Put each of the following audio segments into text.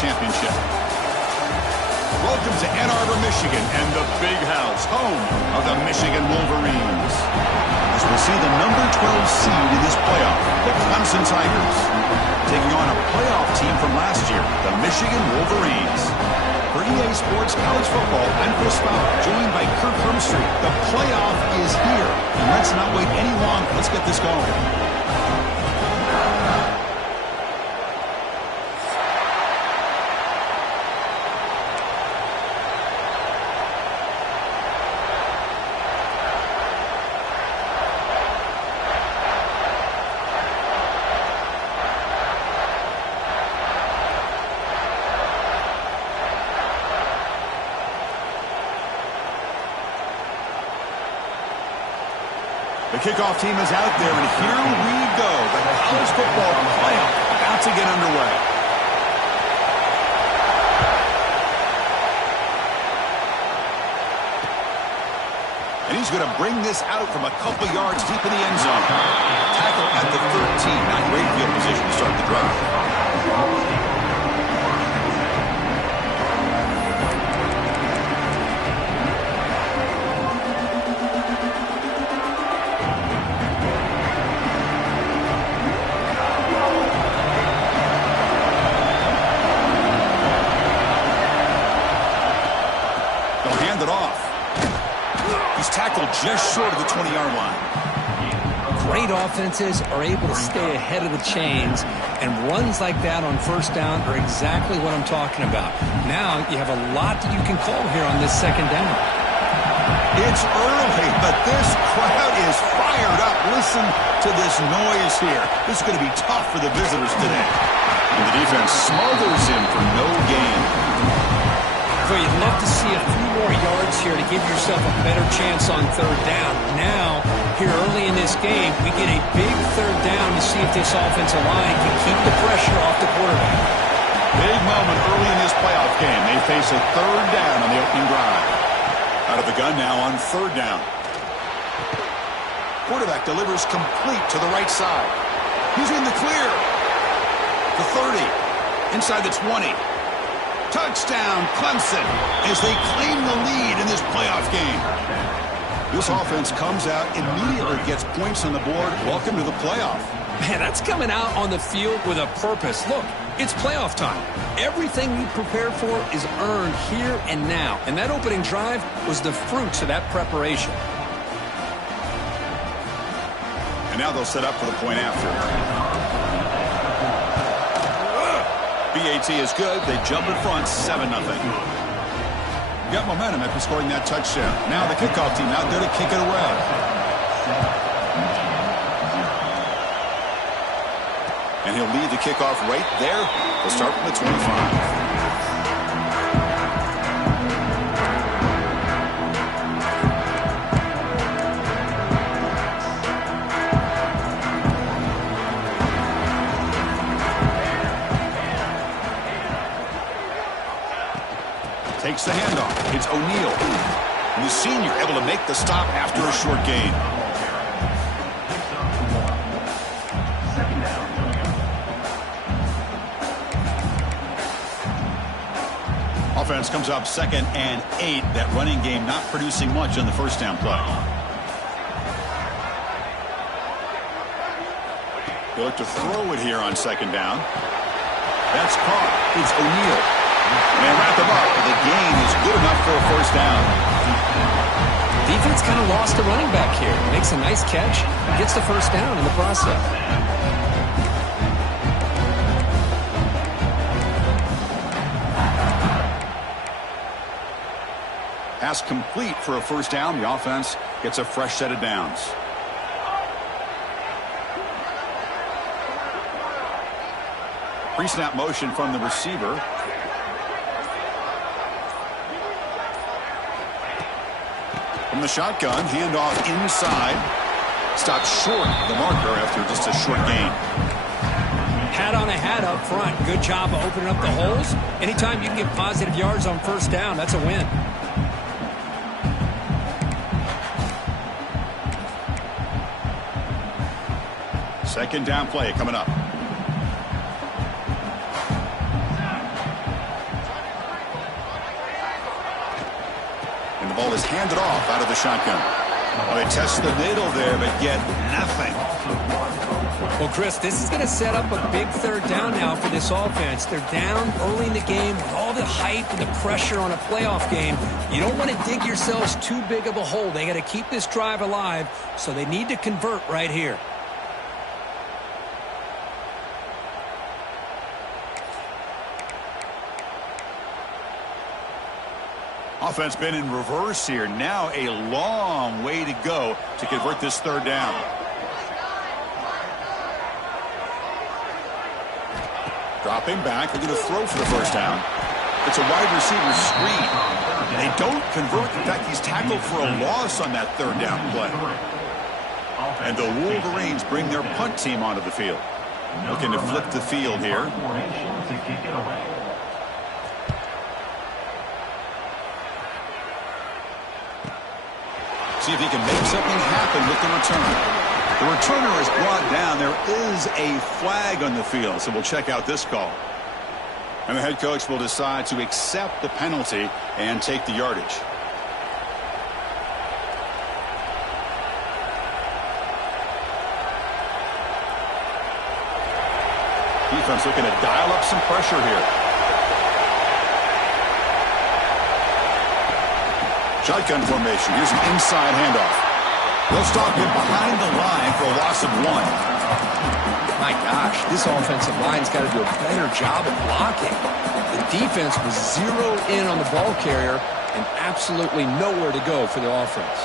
championship. Welcome to Ann Arbor, Michigan, and the Big House, home of the Michigan Wolverines. As we'll see the number 12 seed in this playoff, the Clemson Tigers, taking on a playoff team from last year, the Michigan Wolverines. For EA Sports College Football, I'm Chris Fowler, joined by Kirk Hermstreet. The playoff is here, and let's not wait any longer. Let's get this going. The kickoff team is out there, and here we go. The college football playoff about to get underway. And he's going to bring this out from a couple yards deep in the end zone. Tackle at the 13. Not great field position to start the drive. Tackled just short of the 20-yard line. Great offenses are able to stay ahead of the chains, and runs like that on first down are exactly what I'm talking about. Now you have a lot that you can call here on this second down. It's early, but this crowd is fired up. Listen to this noise here. This is going to be tough for the visitors today. And the defense smothers him for no gain. So you'd love to see a few more yards here to give yourself a better chance on third down. Now, here early in this game, we get a big third down to see if this offensive line can keep the pressure off the quarterback. Big moment early in this playoff game. They face a third down on the opening drive. Out of the gun now on third down. Quarterback delivers complete to the right side. He's in the clear. The 30. Inside the 20. Touchdown, Clemson, as they claim the lead in this playoff game. This offense comes out immediately, gets points on the board. Welcome to the playoff. Man, that's coming out on the field with a purpose. Look, it's playoff time. Everything you prepare for is earned here and now. And that opening drive was the fruits of that preparation. And now they'll set up for the point after. BAT is good. They jump in front, 7-0. Got momentum after scoring that touchdown. Now the kickoff team out there to kick it away. And he'll lead the kickoff right there. They'll start from the 25. Takes the handoff. It's O'Neal. The senior able to make the stop after a short gain. Offense comes up 2nd and 8. That running game not producing much on the first down play. They look to throw it here on 2nd down. That's caught. It's O'Neal. And wrap them up. The gain is good enough for a first down. Defense kind of lost the running back here. Makes a nice catch. Gets the first down in the process. Pass complete for a first down. The offense gets a fresh set of downs. Pre-snap motion from the receiver. From the shotgun, handoff inside. Stopped short of the marker after just a short gain. Hat on a hat up front. Good job of opening up the holes. Anytime you can get positive yards on first down, that's a win. Second down play coming up. Ball is handed off out of the shotgun. Well, they test the middle there, but get nothing. Well, Chris, this is going to set up a big third down now for this offense. They're down early in the game with all the hype and the pressure on a playoff game. You don't want to dig yourselves too big of a hole. They got to keep this drive alive, so they need to convert right here. Offense been in reverse here. Now a long way to go to convert this third down. Dropping back. They're going to throw for the first down. It's a wide receiver screen. They don't convert. In fact, he's tackled for a loss on that third down play. And the Wolverines bring their punt team onto the field. Looking to flip the field here. See if he can make something happen with the return. The returner is brought down. There is a flag on the field, so we'll check out this call. And the head coach will decide to accept the penalty and take the yardage. Defense looking to dial up some pressure here. Shotgun formation. Here's an inside handoff. They'll stop him behind the line for a loss of 1. My gosh, this offensive line's got to do a better job of blocking. The defense was zeroed in on the ball carrier and absolutely nowhere to go for the offense.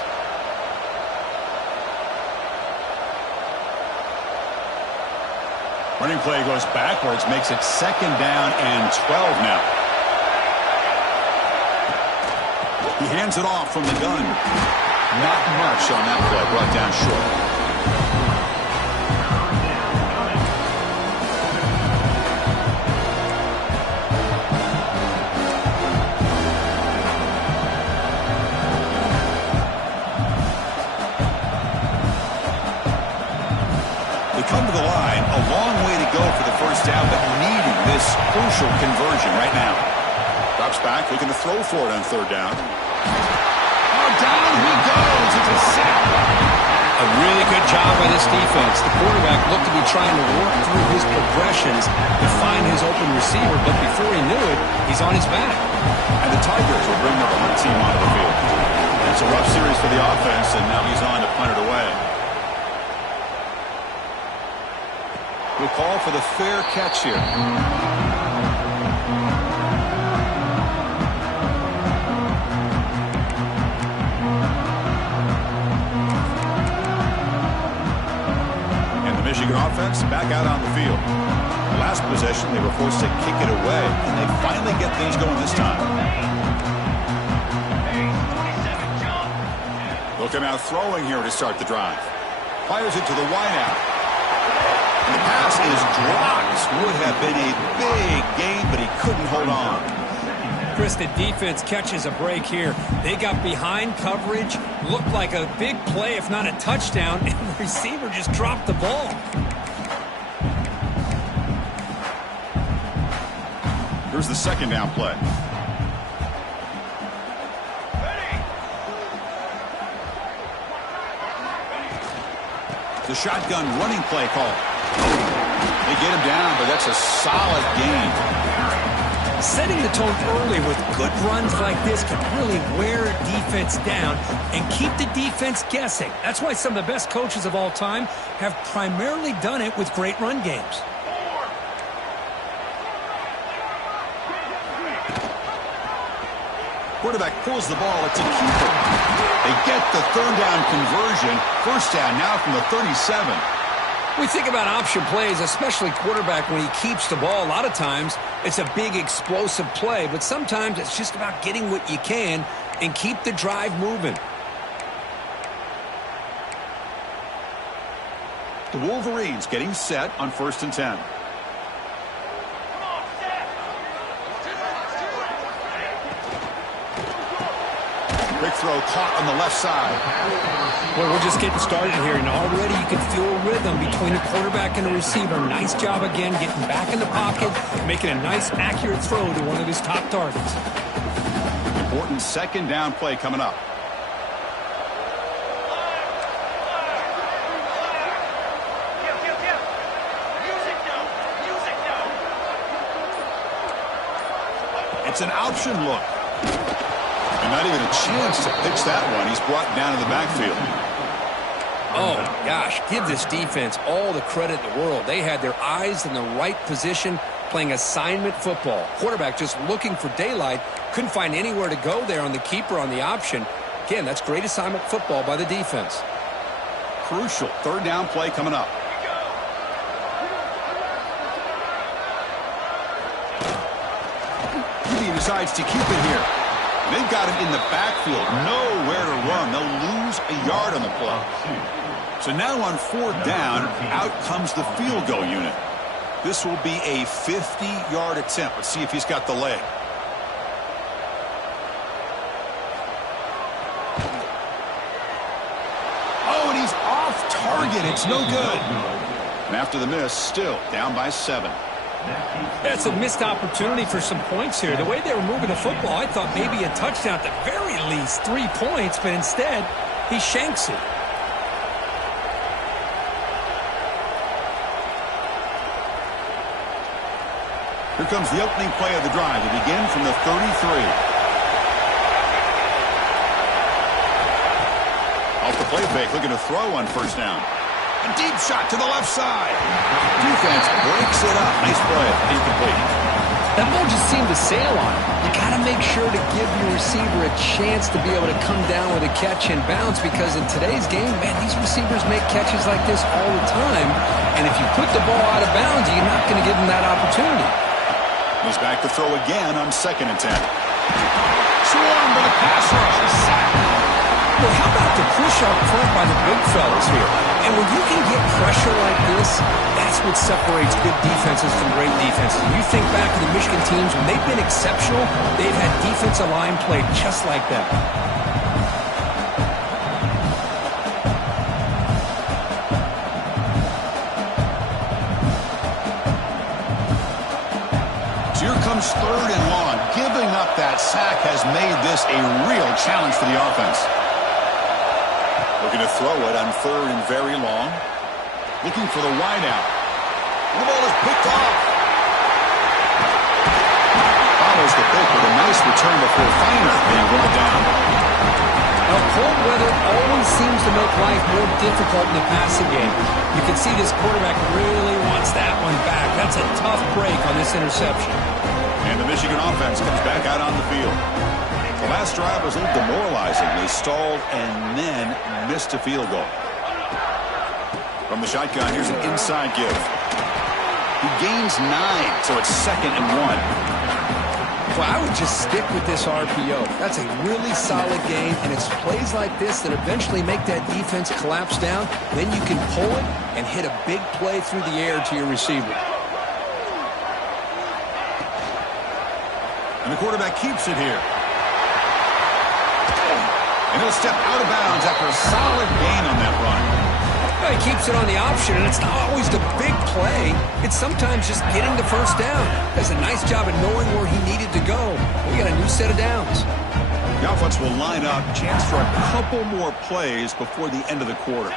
Running play goes backwards, makes it 2nd down and 12 now. He hands it off from the gun. Not much on that play, brought down short. They come to the line, a long way to go for the first down, but needing this crucial conversion right now. Drops back, looking to throw for it on 3rd down. Down he goes. It's a sack. A really good job by this defense. The quarterback looked to be trying to work through his progressions to find his open receiver, but before he knew it, he's on his back. And the Tigers will bring their punt team onto the field. It's a rough series for the offense, and now he's on to punt it away. We'll call for the fair catch here. Michigan offense back out on the field. Last possession, they were forced to kick it away, and they finally get things going this time. They'll come out throwing here to start the drive. Fires it to the wideout. And the pass is dropped. Would have been a big gain, but he couldn't hold on. Chris, the defense catches a break here. They got behind coverage, looked like a big play, if not a touchdown, and the receiver just dropped the ball. Here's the 2nd down play. The shotgun running play call. They get him down, but that's a solid gain. Setting the tone early with good runs like this can really wear a defense down and keep the defense guessing. That's why some of the best coaches of all time have primarily done it with great run games. Quarterback pulls the ball. It's a keeper. They get the 3rd down conversion. 1st down now from the 37. We think about option plays, especially quarterback when he keeps the ball. A lot of times, it's a big explosive play, but sometimes it's just about getting what you can and keep the drive moving. The Wolverines getting set on 1st and 10. Quick throw caught on the left side. Well, we're just getting started here, and already you can feel a rhythm between the quarterback and the receiver. Nice job again getting back in the pocket, making a nice, accurate throw to one of his top targets. important second down play coming up. It's an option look. And not even a chance to pitch that one. He's brought down in the backfield. Oh, gosh, give this defense all the credit in the world. They had their eyes in the right position, playing assignment football. Quarterback just looking for daylight. Couldn't find anywhere to go there on the keeper on the option. Again, that's great assignment football by the defense. Crucial third down play coming up. He decides to keep it here. They've got him in the backfield. Nowhere to run. They'll lose a yard on the play. So now on fourth down, out comes the field goal unit. This will be a 50-yard attempt. Let's see if he's got the leg. Oh, and he's off target. It's no good. And after the miss, still down by 7. That's a missed opportunity for some points here. The way they were moving the football, I thought maybe a touchdown, at the very least 3 points, but instead, he shanks it. Here comes the opening play of the drive. They begin from the 33. Off the play fake, looking to throw on first down. A deep shot to the left side. Defense breaks it up. Nice play. Incomplete. That ball just seemed to sail on him. You got to make sure to give your receiver a chance to be able to come down with a catch and bounce, because in today's game, man, these receivers make catches like this all the time. And if you put the ball out of bounds, you're not going to give them that opportunity. He's back to throw again on 2nd and 10. Swarm with a pass rush. Sack. Well, how about the push up front by the big fellas here? And when you can get pressure like this, that's what separates good defenses from great defenses. You think back to the Michigan teams, when they've been exceptional, they've had defensive line play just like that. So here comes 3rd and long. Giving up that sack has made this a real challenge for the offense. Looking to throw it on 3rd and very long. Looking for the wideout. The ball is picked off. Follows the pick with a nice return before finally being brought down. Now, cold weather always seems to make life more difficult in the passing game. You can see this quarterback really wants that one back. That's a tough break on this interception. And the Michigan offense comes back out on the field. The last drive was a little demoralizing. They stalled and then missed a field goal. From the shotgun, here's an inside give. He gains 9, so it's 2nd and 1. Well, I would just stick with this RPO. That's a really solid game, and it's plays like this that eventually make that defense collapse down. Then you can pull it and hit a big play through the air to your receiver. And the quarterback keeps it here. And he'll step out of bounds after a solid gain on that run. Well, he keeps it on the option, and it's not always the big play. It's sometimes just getting the first down. Does a nice job of knowing where he needed to go. We got a new set of downs. The offense will line up. Chance for a couple more plays before the end of the quarter.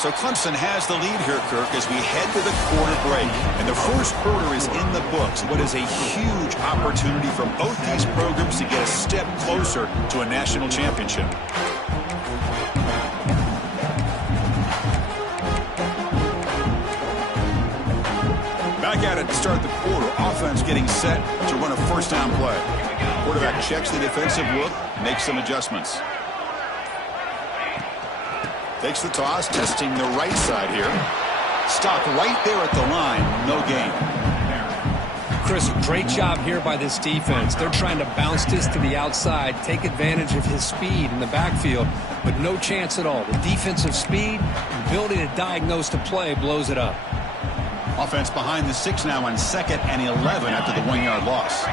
So Clemson has the lead here, Kirk, as we head to the quarter break. And the first quarter is in the books. What is a huge opportunity for both these programs to get a step closer to a national championship. Back at it to start the quarter. Offense getting set to run a first down play. Quarterback checks the defensive look, makes some adjustments. Takes the toss, testing the right side here. Stopped right there at the line. No gain. Chris, great job here by this defense. They're trying to bounce this to the outside, take advantage of his speed in the backfield, but no chance at all. The defensive speed, the ability to diagnose the play blows it up. Offense behind the 6 now on 2nd and 11 after the 1-yard loss.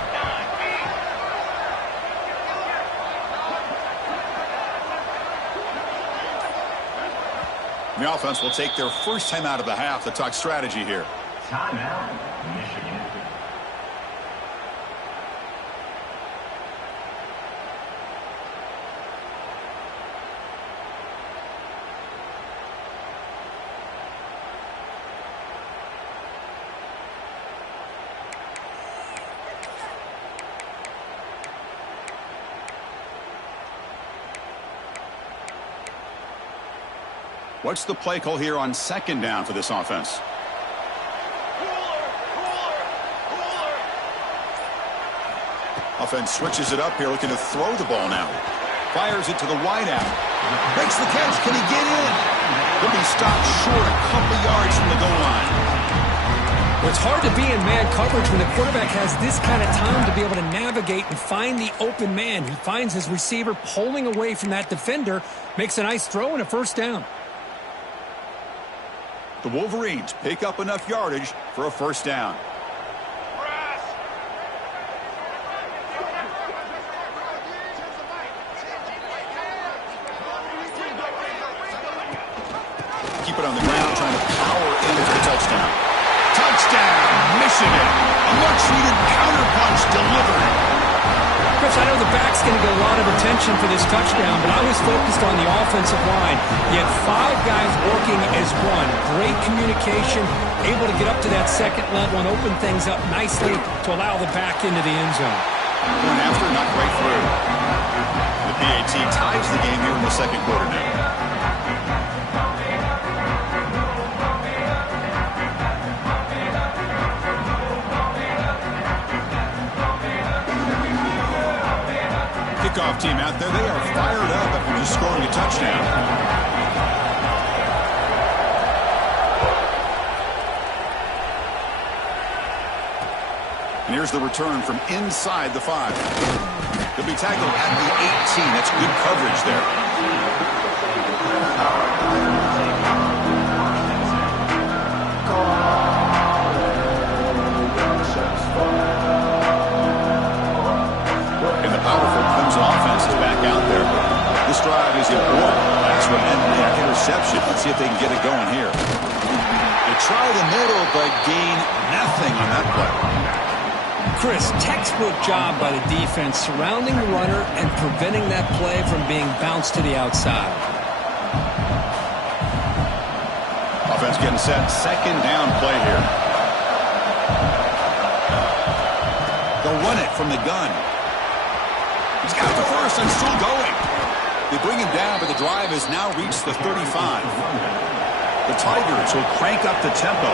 The offense will take their first time out of the half to talk strategy here. Timeout, Michigan. What's the play call here on second down for this offense? Offense switches it up here, looking to throw the ball now. Fires it to the wideout. Makes the catch. Can he get in? He'll be stopped short a couple yards from the goal line. Well, it's hard to be in man coverage when the quarterback has this kind of time to be able to navigate and find the open man. He finds his receiver pulling away from that defender, makes a nice throw and a first down. The Wolverines pick up enough yardage for a first down. Keep it on the ground, trying to power in for the touchdown. Touchdown, Michigan! A much-needed counterpunch delivered. Chris, I know the back's going to get a lot of attention for this touchdown, but I was focused on the offensive line. You had 5 guys working as one. Great communication, able to get up to that second level and open things up nicely to allow the back into the end zone. Going after, not quite through. The PAT ties the game here in the second quarter now. Kickoff team out there, they are fired up after just scoring a touchdown. And here's the return from inside the 5. He'll be tackled at the 18. That's good coverage there. And the powerful Clemson offense is back out there. This drive is important. That's what ended the interception. Let's see if they can get it going here. They try the middle, but gain nothing on that play. Chris, textbook job by the defense surrounding the runner and preventing that play from being bounced to the outside. Offense getting set. Second down play here. They'll run it from the gun. He's got the first and still going. They bring him down, but the drive has now reached the 35. The Tigers will crank up the tempo.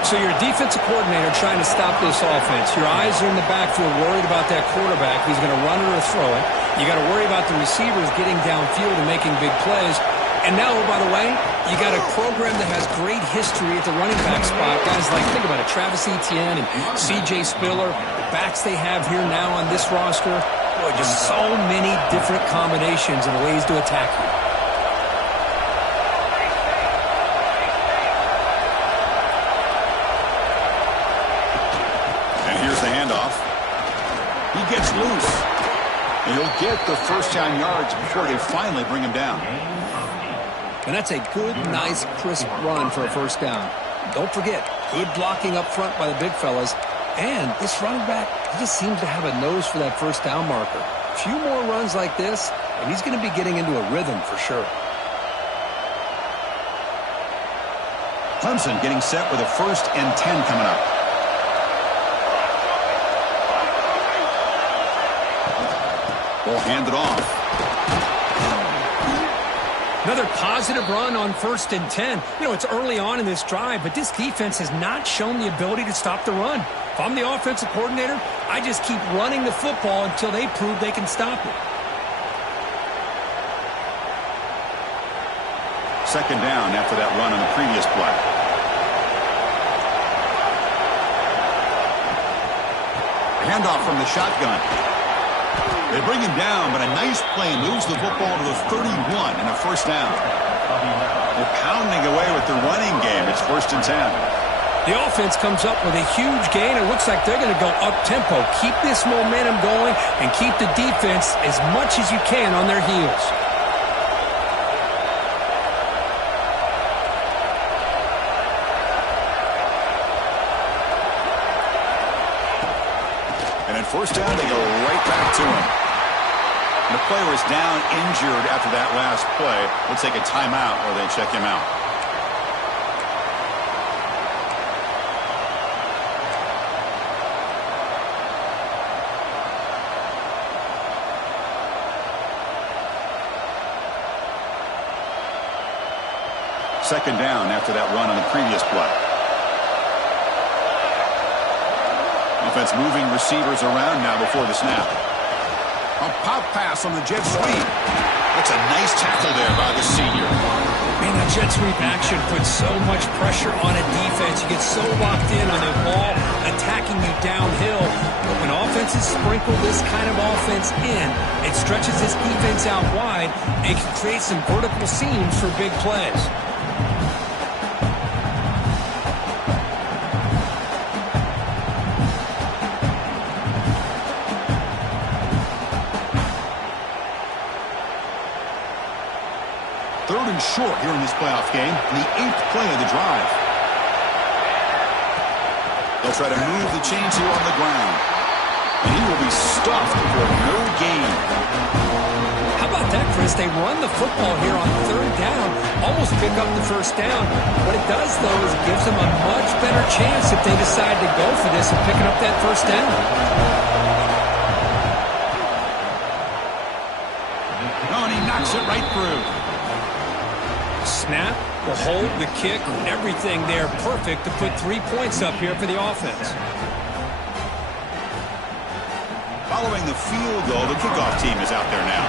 So you're a defensive coordinator trying to stop this offense. Your eyes are in the backfield, worried about that quarterback who's going to run it or throw it. You got to worry about the receivers getting downfield and making big plays. And now, oh, by the way, you got a program that has great history at the running back spot. Guys like, think about it, Travis Etienne and C.J. Spiller, the backs they have here now on this roster. Boy, just so many different combinations and ways to attack you. And here's the handoff. He gets loose. And he'll get the first down yards before they finally bring him down. And that's a good, nice, crisp run for a first down. Don't forget, good blocking up front by the big fellas. And this running back, he just seems to have a nose for that first down marker. A few more runs like this, and he's going to be getting into a rhythm for sure. Clemson getting set with a 1st and 10 coming up. Ball handed off. Another positive run on 1st and 10. You know, it's early on in this drive, but this defense has not shown the ability to stop the run. If I'm the offensive coordinator, I just keep running the football until they prove they can stop it. Second down after that run on the previous play. Handoff from the shotgun. They bring him down, but a nice play moves the football to the 31 and a first down. They're pounding away with their running game. It's 1st and 10. The offense comes up with a huge gain. It looks like they're going to go up-tempo. Keep this momentum going and keep the defense as much as you can on their heels. first down, they go right back to him. And the player is down injured after that last play. We'll take a timeout or they check him out. Second down after that run on the previous play. Offense moving receivers around now before the snap. A pop pass on the jet sweep. That's a nice tackle there by the senior. Man, that jet sweep action puts so much pressure on a defense. You get so locked in on the ball attacking you downhill. But when offenses sprinkle this kind of offense in, it stretches this defense out wide and can create some vertical seams for big plays. Third and short here in this playoff game, the 8th play of the drive. They'll try to move the chains here on the ground. And he will be stuffed for no gain. How about that, Chris? They run the football here on third down, almost pick up the first down. What it does, though, is it gives them a much better chance if they decide to go for this and picking up that first down. Oh, and he knocks it right through. Snap, the hold, the kick, everything there perfect to put 3 points up here for the offense. Following the field goal, the kickoff team is out there now.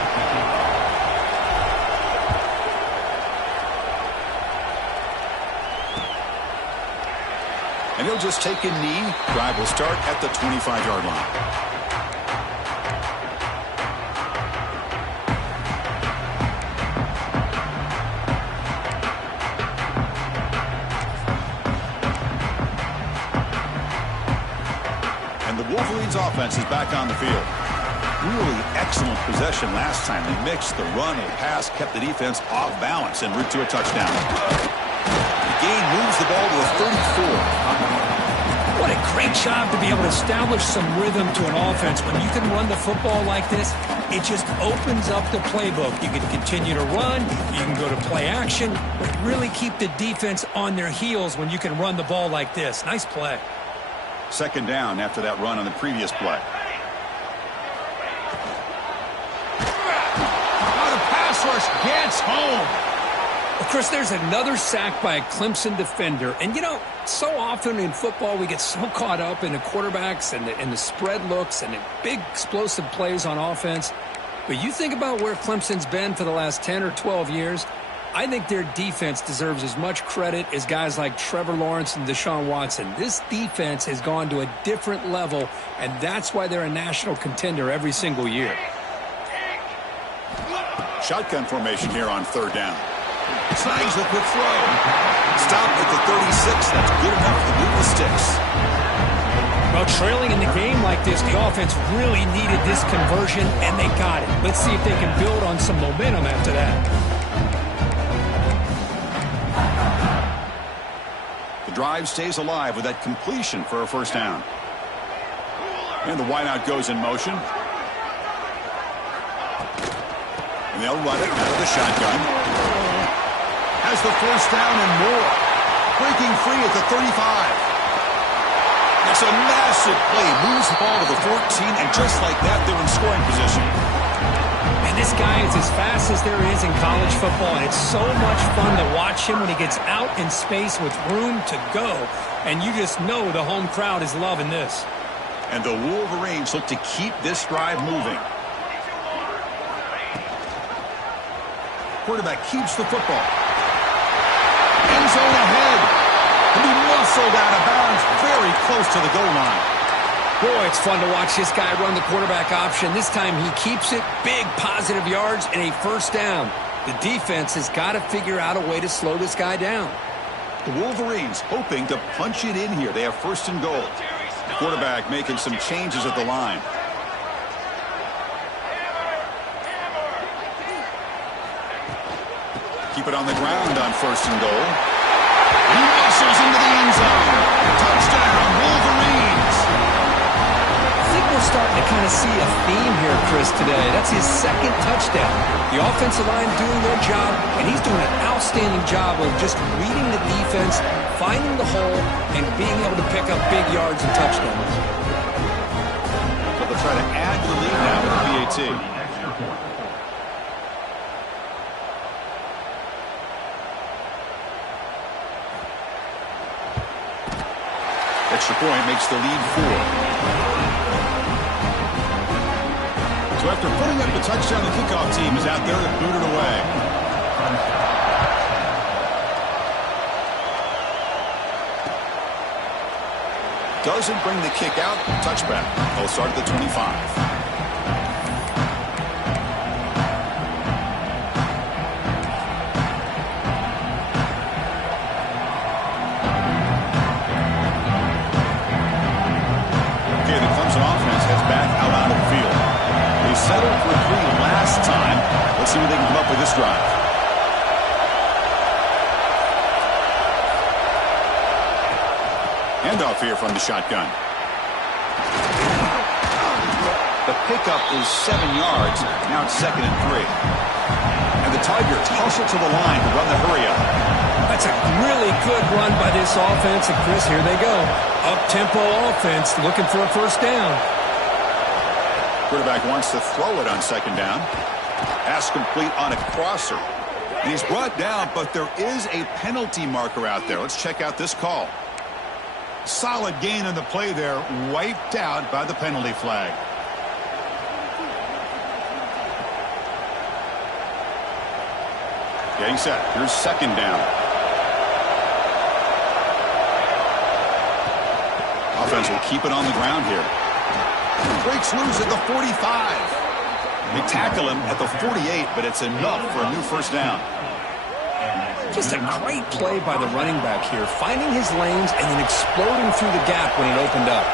And he'll just take a knee. Drive will start at the 25-yard line. Wolverine's offense is back on the field. Really excellent possession last time. They mixed the run and pass, kept the defense off balance en route to a touchdown. The gain moves the ball to a 34. What a great job to be able to establish some rhythm to an offense. When you can run the football like this, it just opens up the playbook. You can continue to run, you can go to play action, but really keep the defense on their heels when you can run the ball like this. Nice play. Second down after that run on the previous play. Oh, the pass rush gets home. Well, Chris, there's another sack by a Clemson defender. And, you know, so often in football we get so caught up in the quarterbacks and the spread looks and the big explosive plays on offense. But you think about where Clemson's been for the last 10 or 12 years, I think their defense deserves as much credit as guys like Trevor Lawrence and Deshaun Watson. This defense has gone to a different level, and that's why they're a national contender every single year. Shotgun formation here on third down. Snags the quick throw. Stop at the 36. That's good enough to move the sticks. Well, trailing in the game like this, the offense really needed this conversion, and they got it. Let's see if they can build on some momentum after that. The drive stays alive with that completion for a first down. And the wideout goes in motion. And they'll run it out of the shotgun. Has the first down and more. Breaking free at the 35. That's a massive play. Moves the ball to the 14, and just like that, they're in scoring position. And this guy is as fast as there is in college football, and it's so much fun to watch him when he gets out in space with room to go. And you just know the home crowd is loving this. And the Wolverines look to keep this drive moving. Quarterback keeps the football. End zone ahead. And he muscled out of bounds very close to the goal line. Boy, it's fun to watch this guy run the quarterback option. This time he keeps it, big positive yards, and a first down. The defense has got to figure out a way to slow this guy down. The Wolverines hoping to punch it in here. They have first and goal. The quarterback making some changes at the line. Keep it on the ground on first and goal. He muscles into the end zone. Touchdown, Wolverines. I think we're starting to kind of see a theme here, Chris, today. That's his second touchdown. The offensive line doing their job, and he's doing an outstanding job of just reading the defense, finding the hole, and being able to pick up big yards and touchdowns. So they'll try to add to the lead now with the PAT. Extra point makes the lead 4. So after putting up the touchdown, the kickoff team is out there to boot it away. Doesn't bring the kick out. Touchback. They'll start at the 25. Okay, the Clemson offense heads back out on the field. They settled for 3 last time. Let's see what they can come up with this drive. Handoff here from the shotgun. The pickup is 7 yards. Now it's 2nd and 3. And the Tigers hustle to the line to run the hurry up. That's a really good run by this offense. And, Chris, here they go. Up-tempo offense looking for a first down. Quarterback wants to throw it on 2nd down. Pass complete on a crosser. And he's brought down, but there is a penalty marker out there. Let's check out this call. Solid gain on the play there, wiped out by the penalty flag. Getting set. Here's 2nd down. Offense will keep it on the ground here. Breaks loose at the 45. They tackle him at the 48, but it's enough for a new first down. Just a great play by the running back here, finding his lanes and then exploding through the gap when it opened up.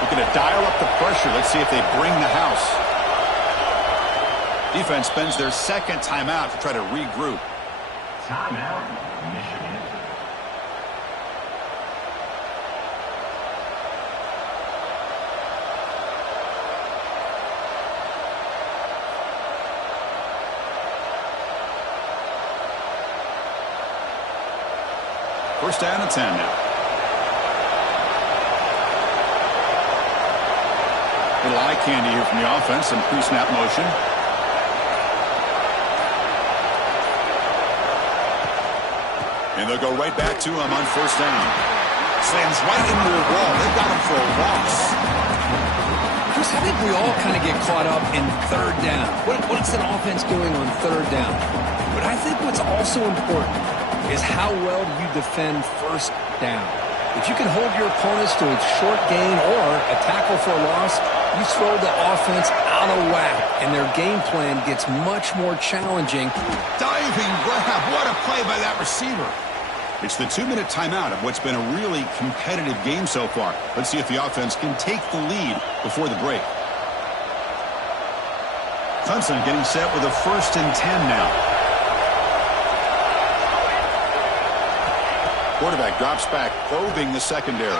We're going to dial up the pressure. Let's see if they bring the house. Defense spends their 2nd timeout to try to regroup. Timeout, Michigan. First down and 10 now. Little eye candy here from the offense and pre-snap motion. And they'll go right back to him on first down. Slams right into the wall. They've got him for a loss. Chris, I think we all kind of get caught up in 3rd down. What's an offense doing on 3rd down? But I think what's also important is how well do you defend first down. If you can hold your opponents to a short gain or a tackle for a loss, you throw the offense out of whack, and their game plan gets much more challenging. Diving grab. What a play by that receiver. It's the 2-minute timeout of what's been a really competitive game so far. Let's see if the offense can take the lead before the break. Clemson getting set with a 1st and 10 now. Quarterback drops back, probing the secondary.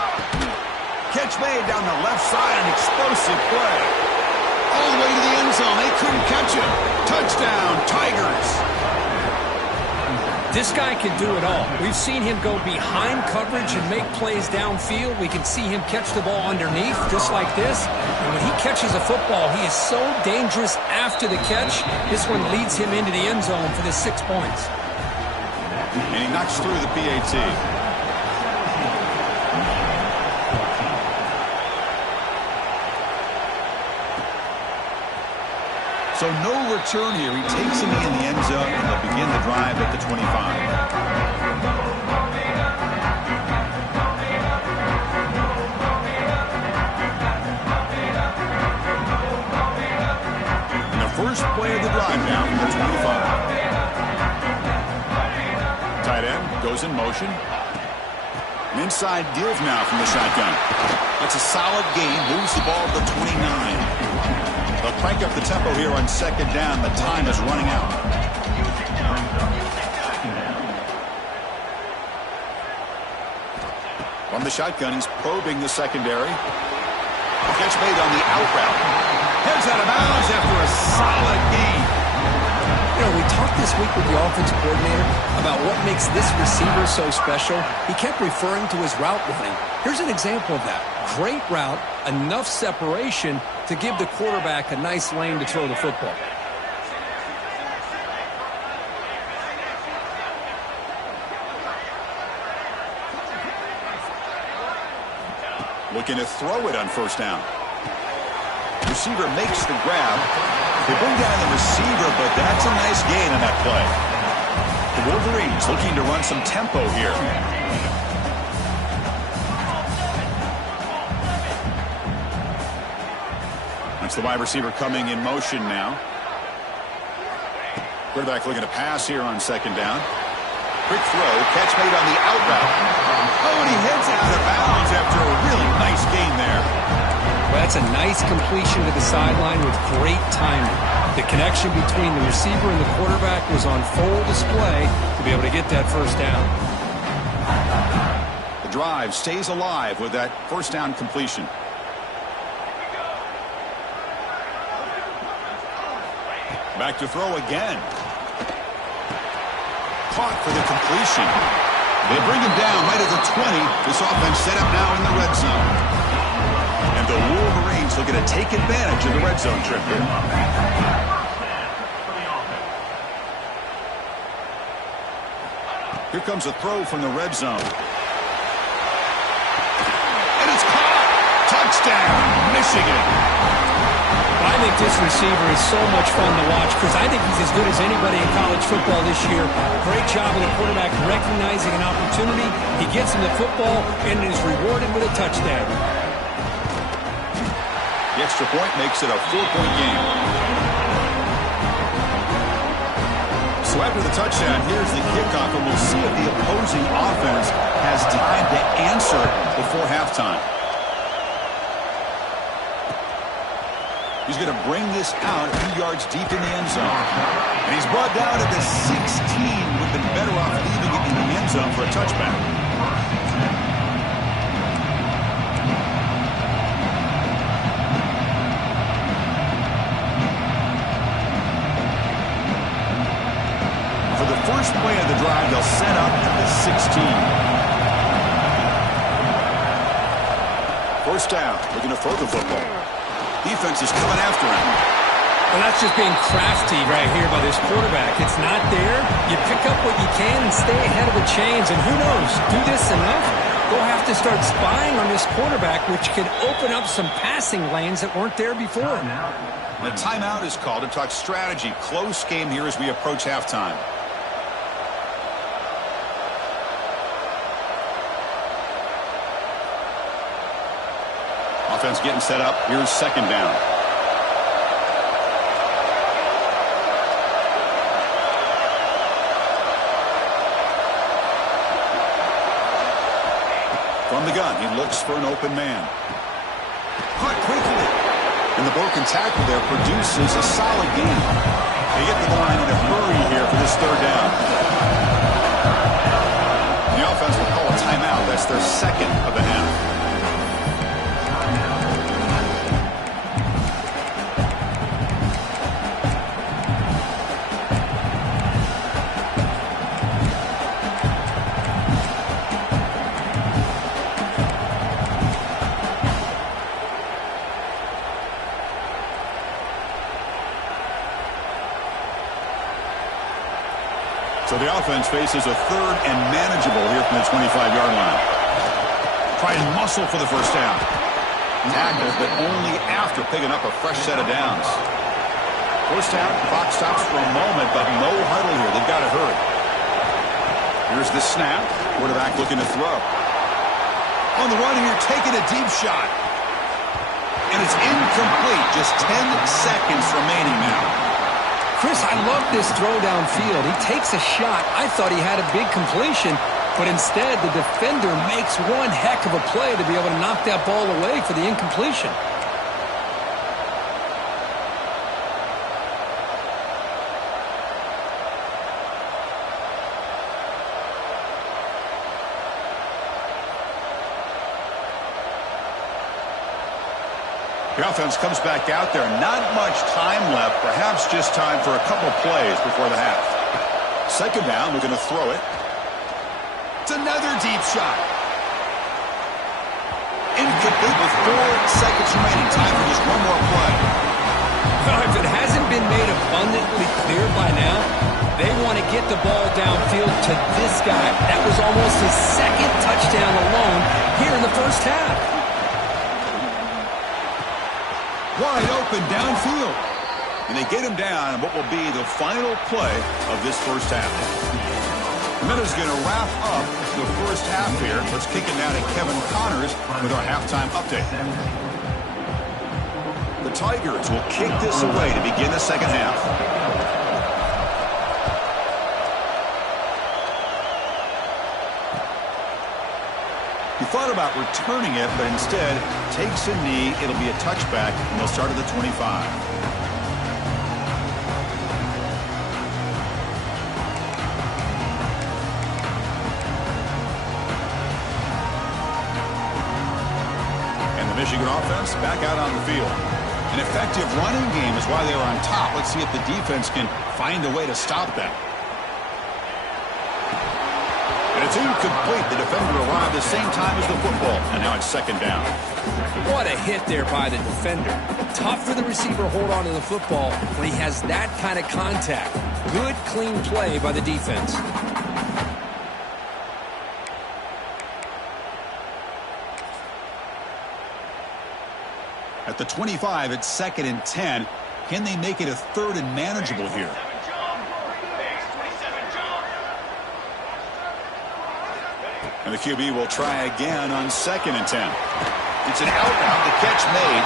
Catch made down the left side, an explosive play. All the way to the end zone. They couldn't catch him. Touchdown, Tigers. This guy can do it all. We've seen him go behind coverage and make plays downfield. We can see him catch the ball underneath, just like this. And when he catches a football, he is so dangerous after the catch. This one leads him into the end zone for the 6 points. And he knocks through the PAT. So no return here. He takes him in the end zone, and they'll begin the drive at the 25. And the first play of the drive now from the 25. Tight end goes in motion. An inside give now from the shotgun. That's a solid gain. Moves the ball to the 29. They'll crank up the tempo here on 2nd down. The time is running out. From the shotgun, he's probing the secondary. Catch made on the out route. Heads out of bounds after a solid gain. You know, we talked this week with the offensive coordinator about what makes this receiver so special. He kept referring to his route running. Here's an example of that. Great route, enough separation to give the quarterback a nice lane to throw the football. Looking to throw it on first down. Receiver makes the grab. They bring down the receiver, but that's a nice gain on that play. The Wolverines looking to run some tempo here. That's the wide receiver coming in motion now. Quarterback looking to pass here on second down. Quick throw, catch made on the out route. Oh, and he heads out of bounds after a really nice gain there. Well, that's a nice completion to the sideline with great timing. The connection between the receiver and the quarterback was on full display to be able to get that first down. The drive stays alive with that first down completion. Back to throw again. Caught for the completion. They bring him down right at the 20. This offense set up now in the red zone. And the Wolverines looking to take advantage of the red zone trip here. Here comes a throw from the red zone. And it's caught. Touchdown, Michigan. I think this receiver is so much fun to watch because I think he's as good as anybody in college football this year. Great job of the quarterback recognizing an opportunity. He gets him the football and is rewarded with a touchdown. The extra point makes it a 4-point game. So after the touchdown, here's the kickoff, and we'll see if the opposing offense has time to answer before halftime. He's going to bring this out a few yards deep in the end zone. And he's brought down at the 16. Would have been better off leaving it in the end zone for a touchback. For the first play of the drive, they'll set up at the 16. First down, looking to throw the football. Defense is coming after him. Well, that's just being crafty right here by this quarterback. It's not there. You pick up what you can and stay ahead of the chains. And who knows, do this enough, they'll have to start spying on this quarterback, which could open up some passing lanes that weren't there before. The timeout is called to talk strategy. Close game here as we approach halftime. Offense getting set up. Here's second down. From the gun, he looks for an open man. Caught quickly. And the broken tackle there produces a solid gain. They get to the line in a hurry here for this third down. The offense will call a timeout. That's their second of the half. So the offense faces a third and manageable here from the 25-yard line. Try and muscle for the first down. Tackled, but only after picking up a fresh set of downs. First down, clock stops for a moment, but no huddle here. They've got to hurry. Here's the snap. Quarterback looking to throw. On the run here, taking a deep shot. And it's incomplete. Just 10 seconds remaining now. Chris, I love this throw downfield. He takes a shot. I thought he had a big completion, but instead the defender makes one heck of a play to be able to knock that ball away for the incompletion. The offense comes back out there. Not much time left. Perhaps just time for a couple plays before the half. Second down, we're going to throw it. It's another deep shot. Incomplete with 4 seconds remaining. Time for just one more play. If it hasn't been made abundantly clear by now, they want to get the ball downfield to this guy. That was almost his second touchdown alone here in the first half. Wide open downfield. And they get him down in what will be the final play of this first half. The Meadows going to wrap up the first half here. Let's kick it now to Kevin Connors with our halftime update. The Tigers will kick this away to begin the second half. He thought about returning it, but instead takes a knee. It'll be a touchback, and they'll start at the 25. And the Michigan offense back out on the field. An effective running game is why they were on top. Let's see if the defense can find a way to stop them. And it's incomplete. The defender arrived the same time as the football. And now it's second down. What a hit there by the defender. Tough for the receiver to hold on to the football when he has that kind of contact. Good, clean play by the defense. At the 25, it's second and 10. Can they make it a third and manageable here? And the QB will try again on second and 10. It's an out route. The catch made.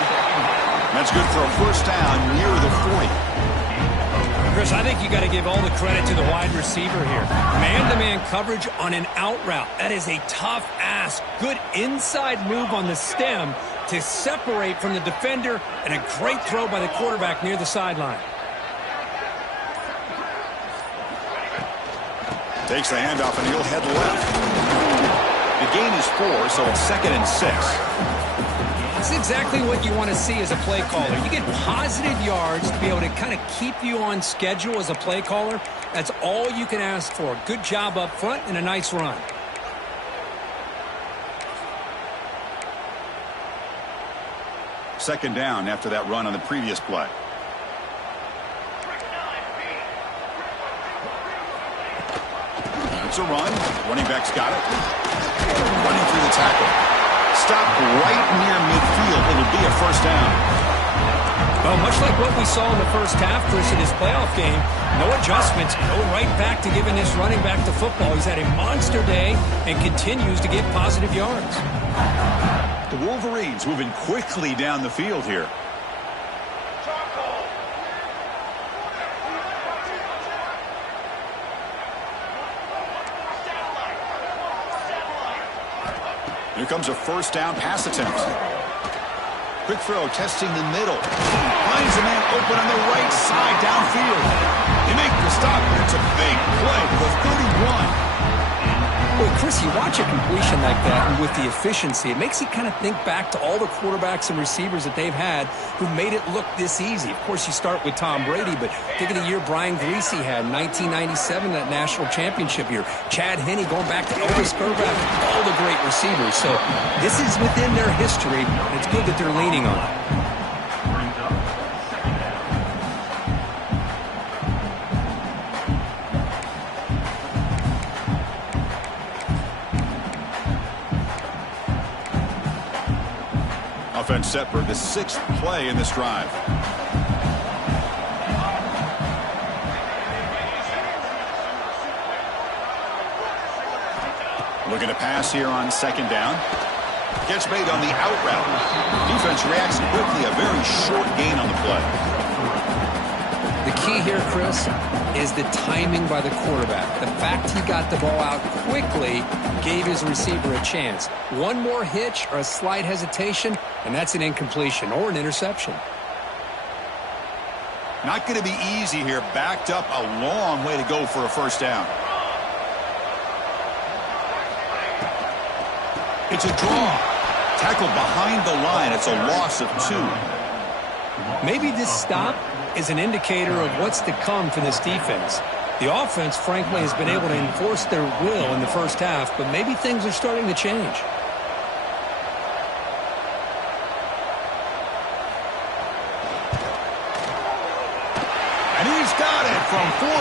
That's good for a first down near the 40. Chris, I think you got to give all the credit to the wide receiver here. Man-to-man coverage on an out route. That is a tough ask. Good inside move on the stem to separate from the defender, and a great throw by the quarterback near the sideline. Takes the handoff, and he'll head left. The gain is 4, so it's second and 6. It's exactly what you want to see as a play caller. You get positive yards to be able to kind of keep you on schedule as a play caller. That's all you can ask for. Good job up front and a nice run. Second down after that run on the previous play. It's a run. Running back's got it. Running through the tackle. Stop right near midfield. It'll be a first down. Well, much like what we saw in the first half, Chris, in his playoff game, no adjustments. Go right back to giving this running back the football. He's had a monster day and continues to get positive yards. The Wolverines moving quickly down the field here. Here comes a first down pass attempt. Quick throw, testing the middle. Finds a man open on the right side downfield. They make the stop, and it's a big play for 31. Well, Chris, you watch a completion like that, and with the efficiency, it makes you kind of think back to all the quarterbacks and receivers that they've had who made it look this easy. Of course, you start with Tom Brady, but think of the year Brian Grease had in 1997, that national championship year. Chad Henne, going back to Elvis Grbac, all the great receivers. So this is within their history, and it's good that they're leaning on it. Offense set for the 6th play in this drive. Looking to pass here on second down. Gets made on the out route. Defense reacts quickly. A very short gain on the play. The key here, Chris, is the timing by the quarterback. The fact he got the ball out quickly gave his receiver a chance. One more hitch or a slight hesitation, and that's an incompletion or an interception. Not going to be easy here. Backed up a long way to go for a first down. It's a draw. Tackled behind the line. It's a loss of 2. Maybe this stop is an indicator of what's to come for this defense. The offense, frankly, has been able to enforce their will in the first half, but maybe things are starting to change. And he's got it from 47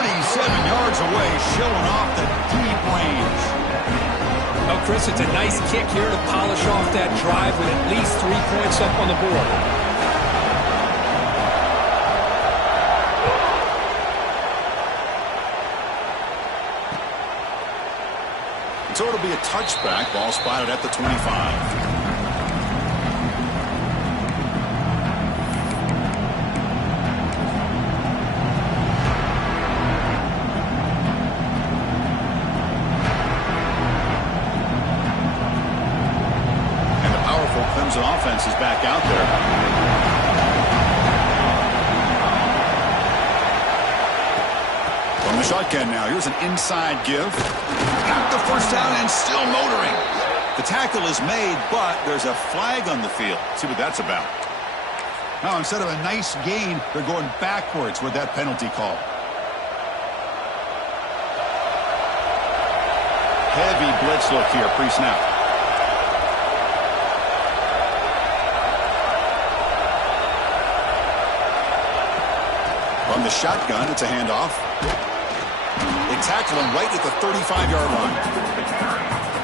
yards away, showing off the deep range. Oh, Chris, it's a nice kick here to polish off that drive with at least 3 points up on the board. So it'll be a touchback. Ball spotted at the 25. Clemson offense is back out there. From the shotgun now, here's an inside give. Got the first down and still motoring. The tackle is made, but there's a flag on the field. See what that's about. Now, instead of a nice gain, they're going backwards with that penalty call. Heavy blitz look here, pre-snap. From the shotgun, it's a handoff. They tackle him right at the 35-yard line.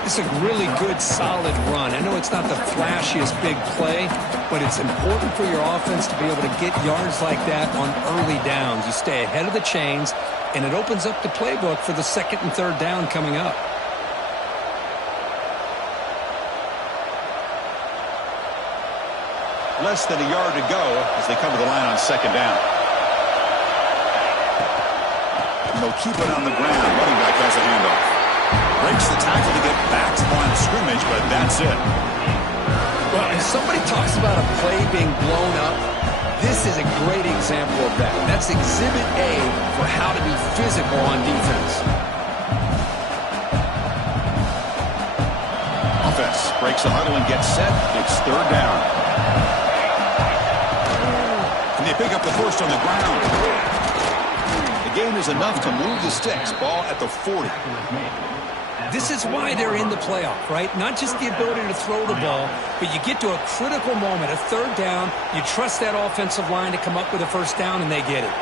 It's a really good, solid run. I know it's not the flashiest big play, but it's important for your offense to be able to get yards like that on early downs. You stay ahead of the chains, and it opens up the playbook for the second and third down coming up. Less than a yard to go as they come to the line on second down. They'll keep it on the ground. Running back has a handoff. Breaks the tackle to get back to the line of scrimmage, but that's it. Well, if somebody talks about a play being blown up, this is a great example of that. That's exhibit A for how to be physical on defense. Offense breaks the huddle and gets set. It's third down. And they pick up the first on the ground. The game is enough to move the sticks. Ball at the 40. This is why they're in the playoff, right? Not just the ability to throw the ball, but you get to a critical moment, a third down, you trust that offensive line to come up with a first down, and they get it.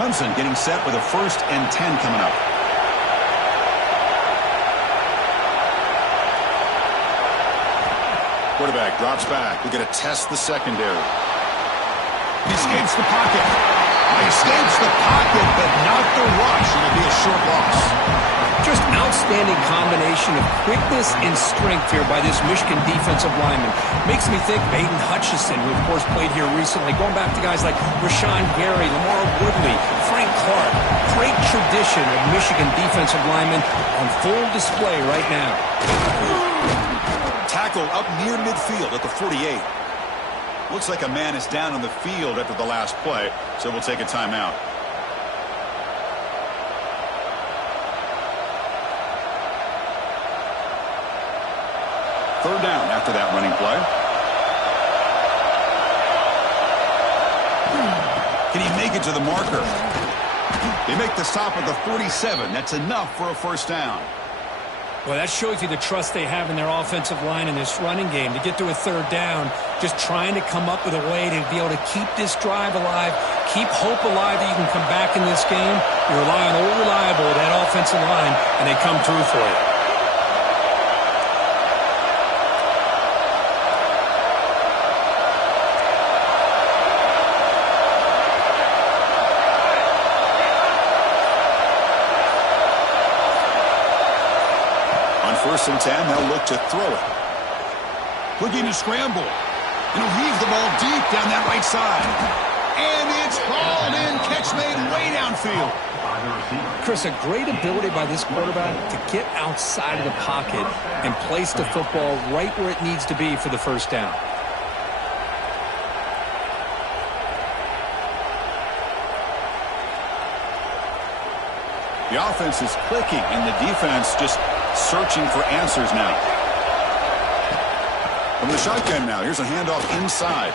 Clemson getting set with a 1st and 10 coming up. Quarterback drops back. We're going to test the secondary. He escapes the pocket. He escapes the pocket, but not the rush. It'll be a short loss. Just outstanding combination of quickness and strength here by this Michigan defensive lineman. Makes me think of Aiden Hutchinson, who of course played here recently. Going back to guys like Rashawn Gary, Lamar Woodley, Frank Clark. Great tradition of Michigan defensive linemen on full display right now. Tackle up near midfield at the 48. Looks like a man is down on the field after the last play, so we'll take a timeout. Third down after that running play. Can he make it to the marker? They make the stop at the 47. That's enough for a first down. Well, that shows you the trust they have in their offensive line in this running game. To get to a third down, just trying to come up with a way to be able to keep this drive alive, keep hope alive that you can come back in this game. You rely on old reliable, that offensive line, and they come through for you. First and 10, they'll look to throw it. Looking to scramble. And he'll heave the ball deep down that right side. And it's hauled in. Catch made way downfield. Chris, a great ability by this quarterback to get outside of the pocket and place the football right where it needs to be for the first down. The offense is clicking, and the defense just searching for answers now. From the shotgun now, here's a handoff inside.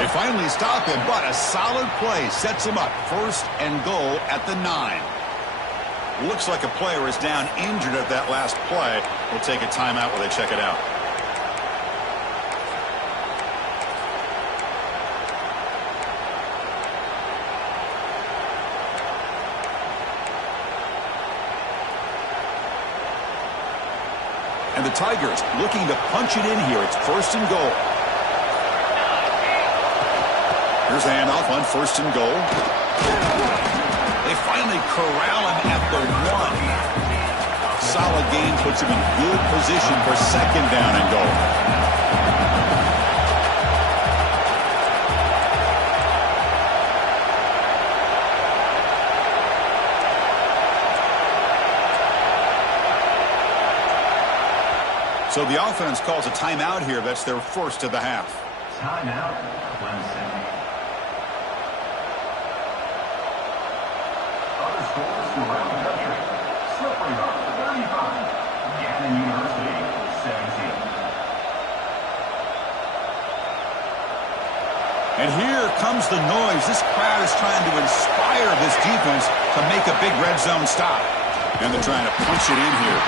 They finally stop him, but a solid play sets him up. 1st and goal at the 9. Looks like a player is down injured at that last play. We'll take a timeout while they check it out. And the Tigers looking to punch it in here. It's 1st and goal. Here's the handoff on 1st and goal. They finally corral him at the 1. Solid gain puts him in good position for 2nd down and goal. So the offense calls a timeout here. That's their 1st of the half. Timeout, Clemson. Other scores from around the country. Slippery Rock, 35. Gannon University, 17. And here comes the noise. This crowd is trying to inspire this defense to make a big red zone stop. And they're trying to punch it in here.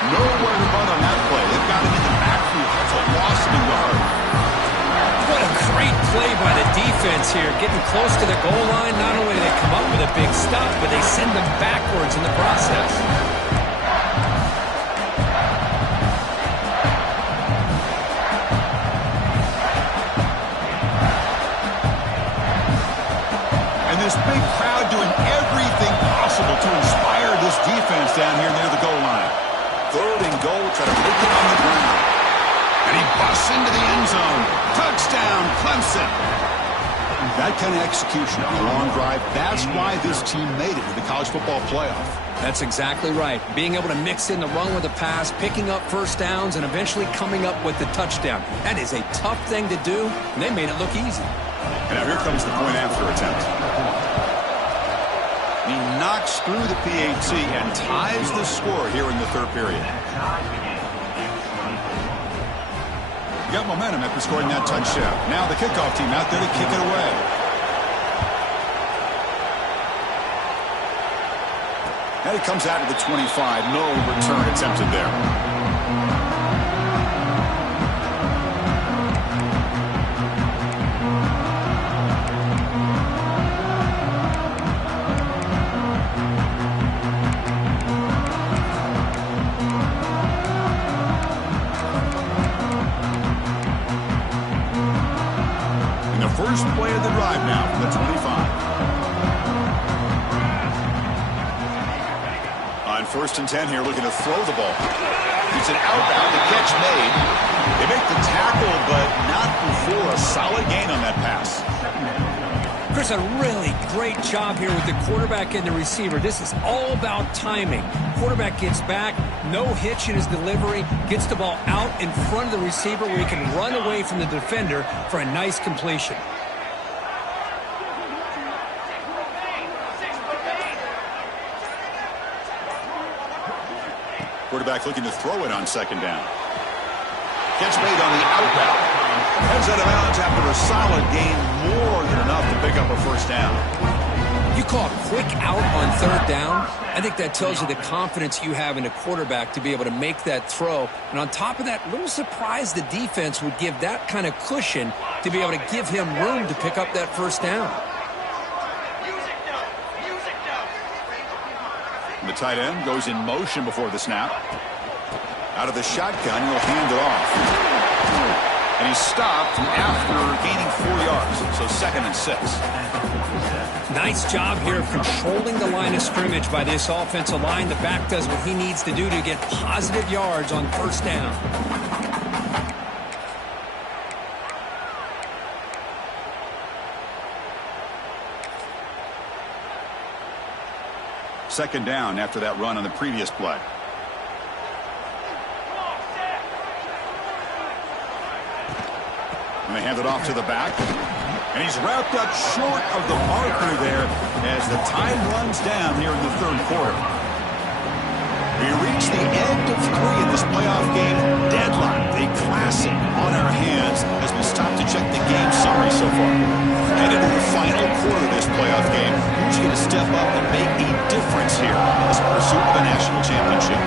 Nowhere to run on that play. They've got him in the backfield. That's a loss of a yard. What a great play by the defense here. Getting close to the goal line. Not only do they come up with a big stop, but they send them backwards in the process. And this big crowd doing everything possible to inspire this defense down here near the goal line. 3rd and goal, try to make it on the ground. And he busts into the end zone. Touchdown, Clemson. That kind of execution on a long drive, that's why this team made it to the college football playoff. That's exactly right. Being able to mix in the run with the pass, picking up 1st downs, and eventually coming up with the touchdown. That is a tough thing to do, and they made it look easy. And now here comes the point after attempt. He knocks through the PAT and ties the score here in the 3rd period. You got momentum after scoring that touchdown. Now the kickoff team out there to kick it away. And he comes out to the 25. No return attempted there. First play of the drive now from the 25. On 1st and 10 here, looking to throw the ball. It's an outbound, the catch made. They make the tackle, but not before a solid gain on that pass. Chris, a really great job here with the quarterback and the receiver. This is all about timing. Quarterback gets back, no hitch in his delivery, gets the ball out in front of the receiver where he can run away from the defender for a nice completion. Quarterback looking to throw it on 2nd down. Catch made on the outbound. Heads out of bounds after a solid gain, more than enough to pick up a 1st down. You call a quick out on 3rd down. I think that tells you the confidence you have in a quarterback to be able to make that throw. And on top of that, a little surprised the defense would give that kind of cushion to be able to give him room to pick up that 1st down. The tight end goes in motion before the snap. Out of the shotgun, he'll hand it off. And he's stopped after gaining 4 yards. So 2nd and 6. Nice job here of controlling the line of scrimmage by this offensive line. The back does what he needs to do to get positive yards on 1st down. Second down after that run on the previous play. And they hand it off to the back. And he's wrapped up short of the marker there as the time runs down here in the 3rd quarter. We reach the end of 3 in this playoff game. Deadline. a classic on our hands as we stop to check the game summary so far. Headed to the final quarter of this playoff game. Who's going to step up and make a difference here in this pursuit of a national championship?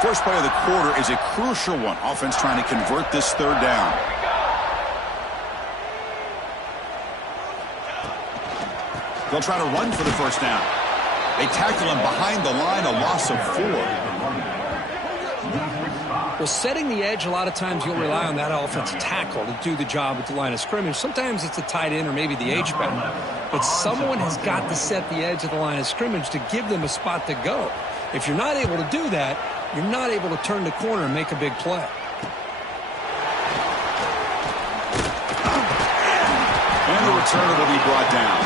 First play of the quarter is a crucial one. Offense trying to convert this third down. They'll try to run for the first down. They tackle him behind the line, a loss of 4. Well, setting the edge, a lot of times you'll rely on that offensive tackle to do the job at the line of scrimmage. Sometimes it's a tight end or maybe the H-back. But someone has got to set the edge of the line of scrimmage to give them a spot to go. If you're not able to do that, you're not able to turn the corner and make a big play. And the returner will be brought down.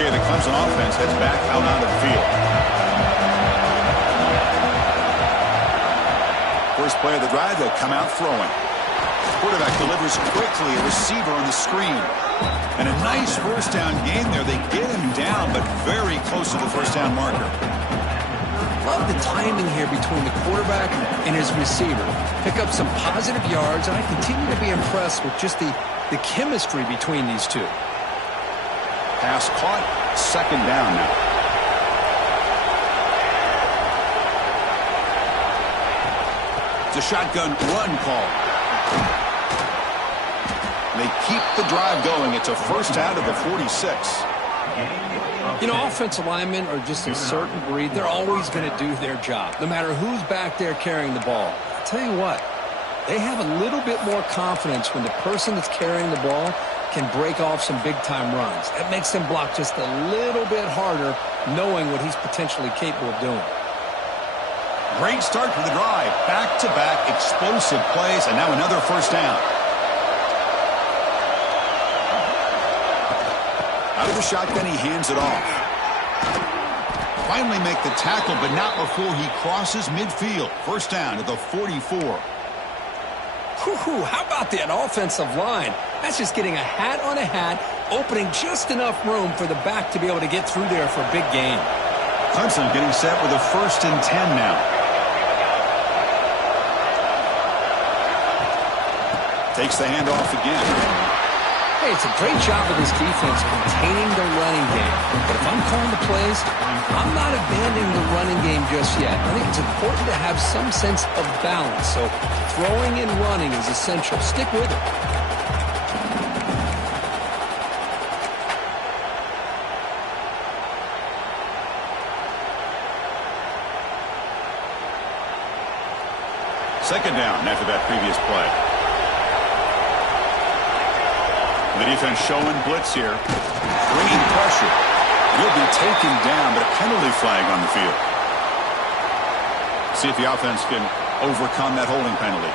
Okay, the Clemson offense heads back out onto the field. First play of the drive, they'll come out throwing. Quarterback delivers quickly, a receiver on the screen. And a nice first down game there. They get him down, but very close to the first down marker. Love the timing here between the quarterback and his receiver. Pick up some positive yards, and I continue to be impressed with just the chemistry between these two. Pass caught, second down now. It's a shotgun run call. They keep the drive going. It's a first out of the 46. You know, offensive linemen are just a certain breed. They're always going to do their job, no matter who's back there carrying the ball. I'll tell you what, they have a little bit more confidence when the person that's carrying the ball can break off some big-time runs. That makes them block just a little bit harder, knowing what he's potentially capable of doing. Great start for the drive. Back-to-back explosive plays, and now another first down. Out of the shotgun, he hands it off. Finally make the tackle, but not before he crosses midfield. First down at the 44. Whew, how about that offensive line? That's just getting a hat on a hat, opening just enough room for the back to be able to get through there for a big gain. Clemson getting set with a 1st and 10 now. Takes the handoff again. Hey, it's a great job of this defense containing the running game. But if I'm calling the plays, I'm not abandoning the running game just yet. I think it's important to have some sense of balance. So throwing and running is essential. Stick with it. Second down after that previous play. The defense showing blitz here. Bringing pressure. He'll be taken down, but a penalty flag on the field. See if the offense can overcome that holding penalty.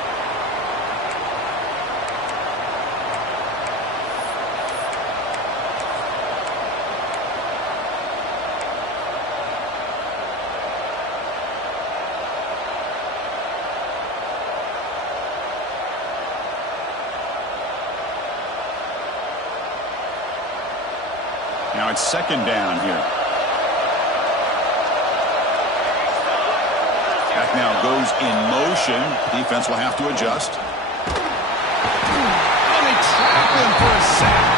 Now it's second down here. Back now goes in motion. Defense will have to adjust. Oh, they trap him for a sack.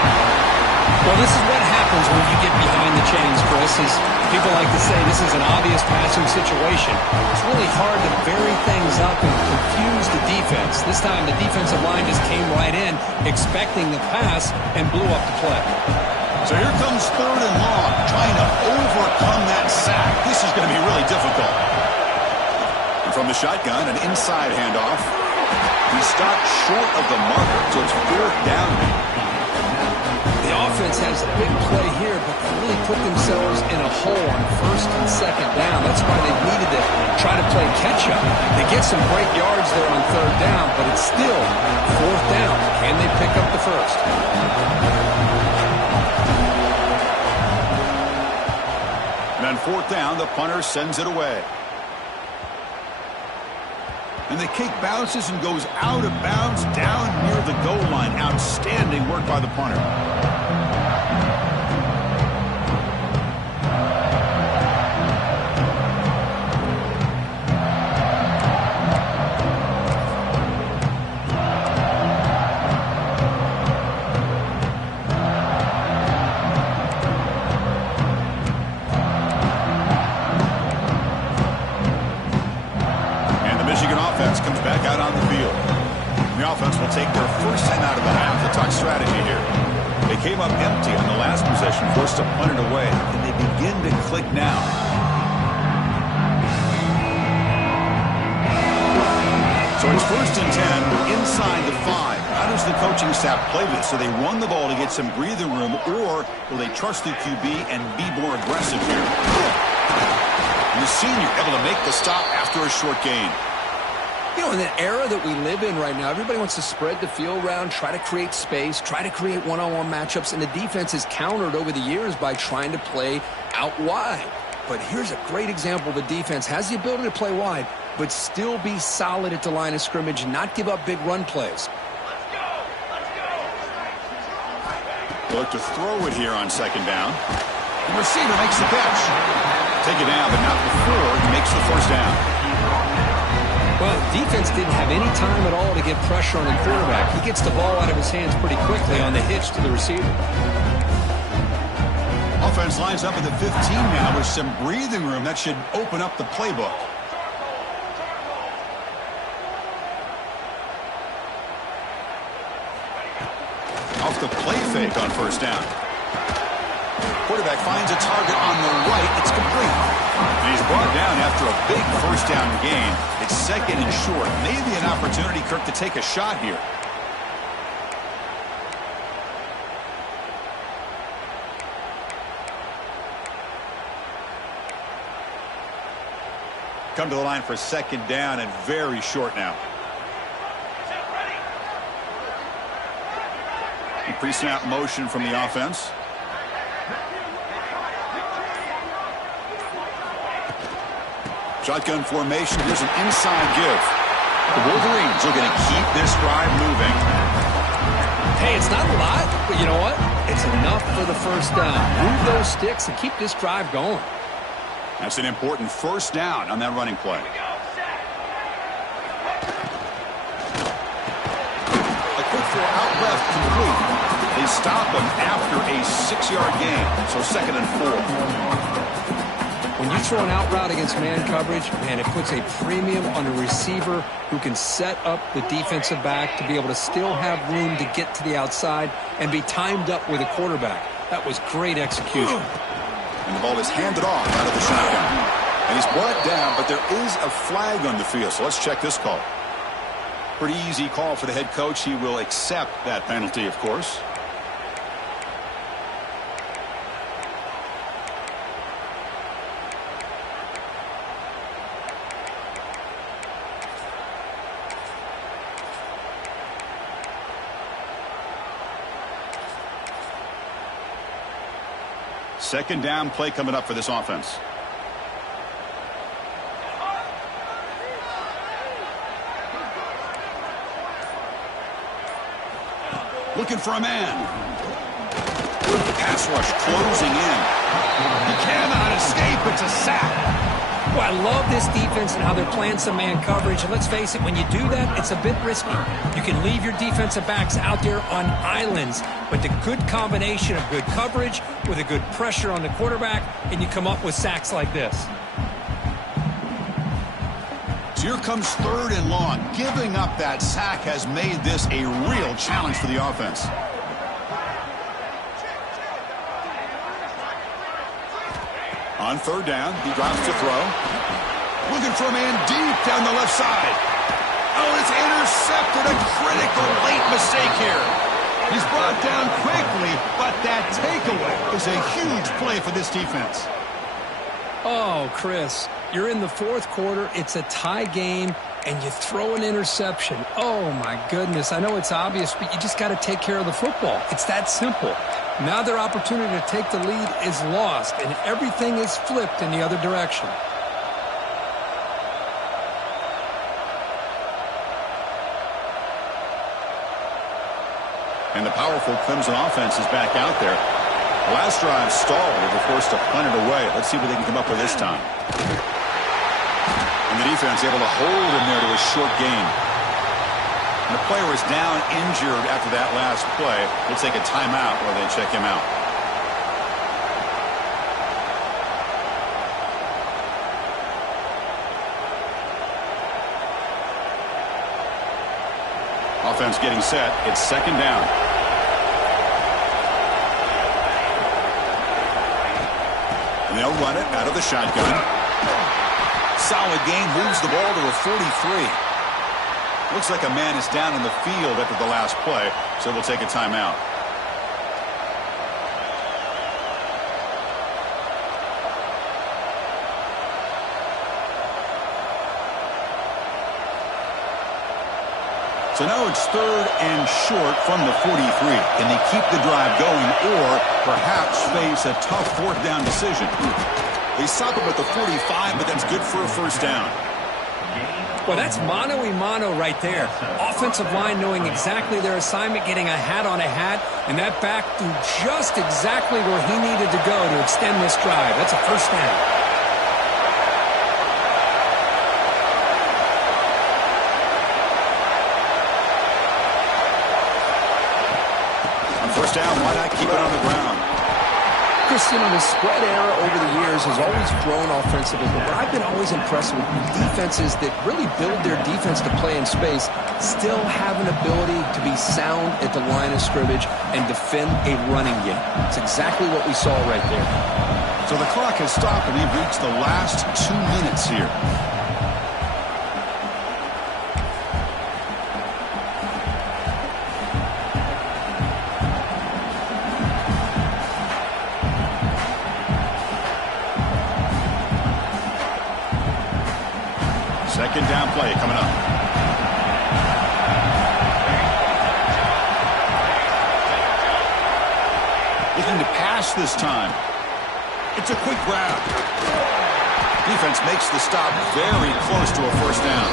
Well, this is what happens when you get behind the chains, Chris. Is people like to say this is an obvious passing situation. It's really hard to vary things up and confuse the defense. This time the defensive line just came right in, expecting the pass, and blew up the play. So here comes 3rd and long, trying to overcome that sack. This is going to be really difficult. And from the shotgun, an inside handoff. He stopped short of the marker, so it's 4th down. The offense has a big play here, but they really put themselves in a hole on first and second down. That's why they needed to try to play catch-up. They get some great yards there on third down, but it's still fourth down. Can they pick up the first? And on fourth down, the punter sends it away. And the kick bounces and goes out of bounds down near the goal line. Outstanding work by the punter. Comes back out on the field. The offense will take their first time out of the half. The talk strategy here. They came up empty on the last possession, forced to punt it away. And they begin to click now. So it's first and 10 inside the 5. How does the coaching staff play this? So they run the ball to get some breathing room, or will they trust the QB and be more aggressive here? And the senior able to make the stop after a short gain. You know, in the era that we live in right now, everybody wants to spread the field around, try to create space, try to create one-on-one matchups, and the defense has countered over the years by trying to play out wide. But here's a great example of a defense has the ability to play wide, but still be solid at the line of scrimmage, not give up big run plays. Look to throw it here on second down. The receiver makes the catch. Take it down, but not before he makes the first down. Well, defense didn't have any time at all to get pressure on the quarterback. He gets the ball out of his hands pretty quickly on the hitch to the receiver. Offense lines up at the 15 now with some breathing room. That should open up the playbook. Off the play fake on first down. Quarterback finds a target on the right. It's complete. And he's brought down after a big first down gain. It's second and short. Maybe an opportunity, Kirk, to take a shot here. Come to the line for second down and very short now. Pre-snap motion from the offense. Shotgun formation. Here's an inside give. The Wolverines are going to keep this drive moving. Hey, it's not a lot, but you know what? It's enough for the first down. Move those sticks and keep this drive going. That's an important first down on that running play. A quick throw out left complete. They stop him after a 6-yard gain. So second and 4. When you throw an out route against man coverage, man, it puts a premium on a receiver who can set up the defensive back to be able to still have room to get to the outside and be timed up with a quarterback. That was great execution. And the ball is handed off out of the shotgun. And he's brought down, but there is a flag on the field. So let's check this call. Pretty easy call for the head coach. He will accept that penalty, of course. Second down play coming up for this offense. Looking for a man. The pass rush closing in. He cannot escape. It's a sack. Well, I love this defense and how they're playing some man coverage. And let's face it, when you do that, it's a bit risky. You can leave your defensive backs out there on islands, but the good combination of good coverage with a good pressure on the quarterback, and you come up with sacks like this. So here comes third and long. Giving up that sack has made this a real challenge for the offense. On third down, he drops to throw. Looking for a man deep down the left side. Oh, it's intercepted. A critical late mistake here. He's brought down quickly, but that takeaway is a huge play for this defense. Oh, Chris, you're in the fourth quarter. It's a tie game, and you throw an interception. Oh, my goodness. I know it's obvious, but you just got to take care of the football. It's that simple. Now their opportunity to take the lead is lost, and everything is flipped in the other direction. And the powerful Clemson offense is back out there. The last drive stalled. They were forced to punt it away. Let's see what they can come up with this time. And the defense able to hold him there to a short gain. And the player is down injured after that last play. We'll take a timeout while they check him out. Offense getting set. It's second down. And they'll run it out of the shotgun. Solid gain, moves the ball to a 43. Looks like a man is down in the field after the last play, so we'll take a timeout. So now it's third and short from the 43. Can they keep the drive going or perhaps face a tough fourth down decision? They stop him at the 45, but that's good for a first down. Well, that's mano-a-mano right there. Offensive line knowing exactly their assignment, getting a hat on a hat, and that back threw just exactly where he needed to go to extend this drive. That's a first down. First down, why not keep it on the ground? Chris, you know, the spread era over the years has always grown offensively, but what I've been always impressed with defenses that really build their defense to play in space still have an ability to be sound at the line of scrimmage and defend a running game. It's exactly what we saw right there. So the clock has stopped, and we've reached the last 2 minutes here. Second down play coming up. Looking to pass this time. It's a quick grab. Defense makes the stop very close to a first down.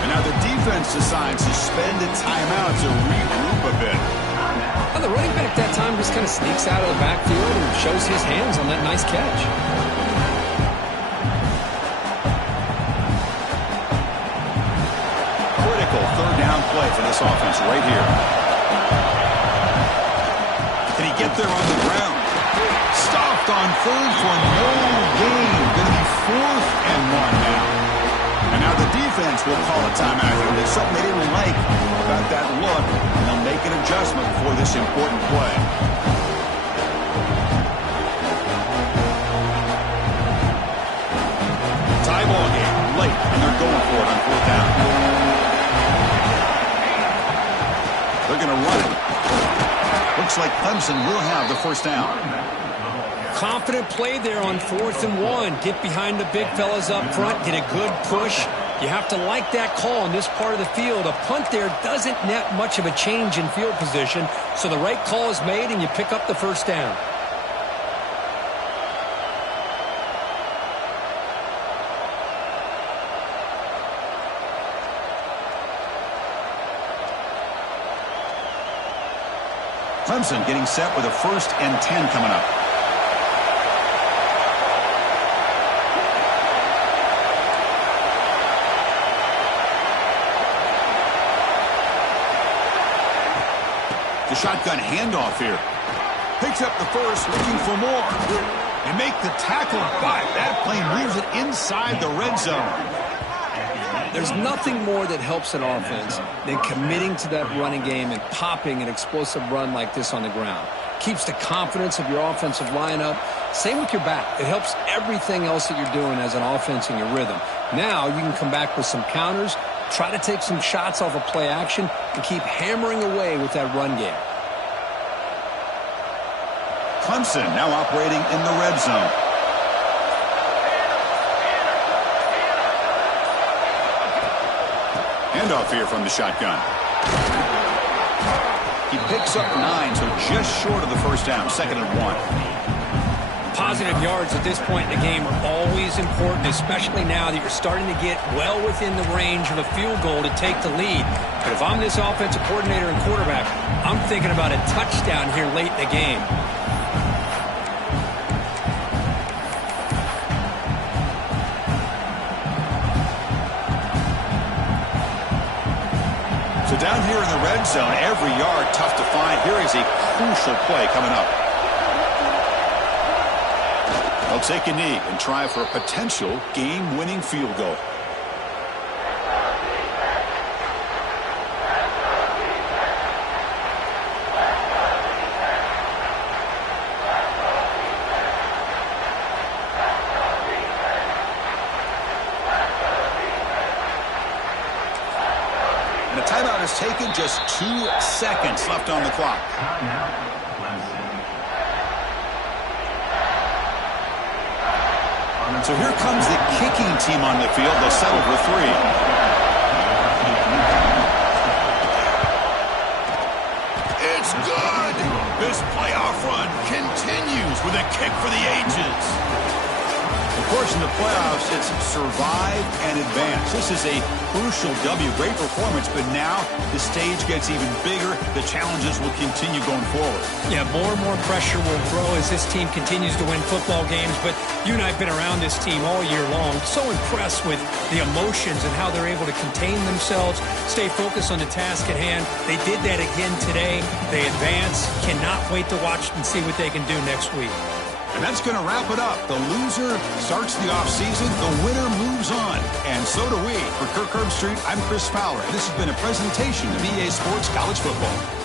And now the defense decides to spend a timeout to regroup a bit. Well, the running back that time just kind of sneaks out of the backfield and shows his hands on that nice catch. Third down play for this offense right here. Can he get there on the ground? Stopped on third for no gain. Going to be 4th and 1 now. And now the defense will call a timeout. There's something they didn't like about that look, and they'll make an adjustment for this important play. Tie ball game late, and they're going for it on 4th down. They're going to run it. Looks like Clemson will have the first down. Confident play there on 4th and 1. Get behind the big fellas up front. Get a good push. You have to like that call in this part of the field. A punt there doesn't net much of a change in field position, so the right call is made and you pick up the first down. Clemson getting set with a 1st and 10 coming up. The shotgun handoff here. Picks up the first, looking for more. They make the tackle, but that plane moves it inside the red zone. There's nothing more that helps an offense than committing to that running game and popping an explosive run like this on the ground. Keeps the confidence of your offensive lineup. Same with your back. It helps everything else that you're doing as an offense in your rhythm. Now you can come back with some counters, Try to take some shots off of play action and keep hammering away with that run game. Clemson now operating in the red zone. Handoff here from the shotgun. He picks up 9, so just short of the first down, 2nd and 1. Positive yards at this point in the game are always important, especially now that you're starting to get well within the range of a field goal to take the lead. But if I'm this offensive coordinator and quarterback, I'm thinking about a touchdown here late in the game. So down here in the red zone, every yard tough to find. Here is a crucial play coming up. They'll take a knee and try for a potential game-winning field goal. And a timeout is taken, just 2 seconds left on the clock. So here comes the kicking team on the field. They'll settle for 3. It's good. This playoff run continues with a kick for the ages. Of course, in the playoffs, it's survive and advance. This is a crucial W. Great performance, but now the stage gets even bigger. The challenges will continue going forward. Yeah, more and more pressure will grow as this team continues to win football games. But you and I have been around this team all year long. So impressed with the emotions and how they're able to contain themselves, stay focused on the task at hand. They did that again today. They advance. Cannot wait to watch and see what they can do next week. And that's going to wrap it up. The loser starts the offseason. The winner moves on. And so do we. For Kirk Herbstreit, I'm Chris Fowler. This has been a presentation of EA Sports College Football.